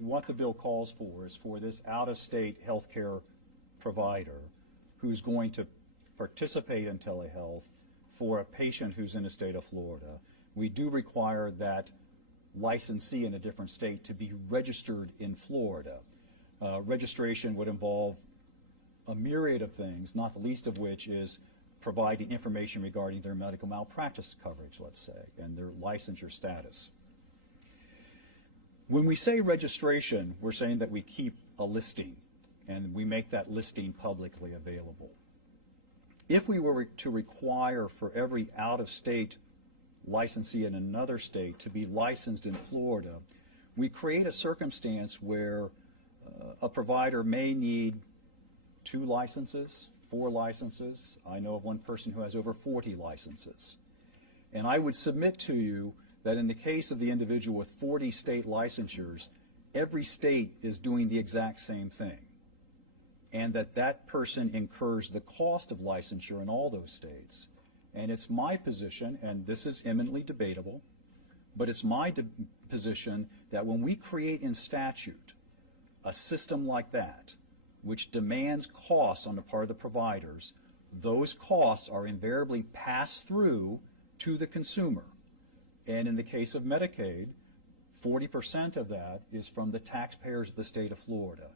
what the bill calls for is for this out-of-state healthcare provider who's going to participate in telehealth for a patient who's in the state of Florida. We do require that licensee in a different state to be registered in Florida. Registration would involve a myriad of things, not the least of which is providing information regarding their medical malpractice coverage, let's say, and their licensure status. When we say registration, we're saying that we keep a listing and we make that listing publicly available. If we were to require for every out-of-state licensee in another state to be licensed in Florida, we create a circumstance where a provider may need 2 licenses, 4 licenses. I know of one person who has over 40 licenses. And I would submit to you that in the case of the individual with 40 state licensures, every state is doing the exact same thing, and that person incurs the cost of licensure in all those states. And it's my position, and this is eminently debatable, but it's my position that when we create in statute a system like that, which demands costs on the part of the providers, those costs are invariably passed through to the consumer. And in the case of Medicaid, 40% of that is from the taxpayers of the state of Florida,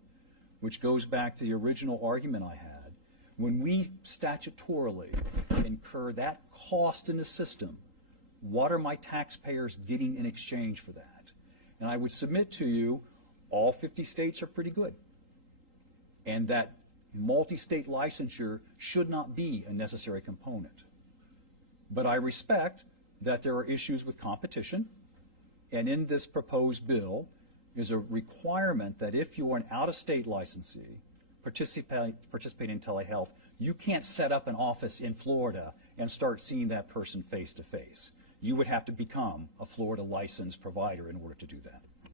which goes back to the original argument I had. When we statutorily incur that cost in the system, what are my taxpayers getting in exchange for that? And I would submit to you, all 50 states are pretty good, and that multi-state licensure should not be a necessary component. But I respect that there are issues with competition, and in this proposed bill is a requirement that if you are an out-of-state licensee participating in telehealth, you can't set up an office in Florida and start seeing that person face to face. You would have to become a Florida licensed provider in order to do that.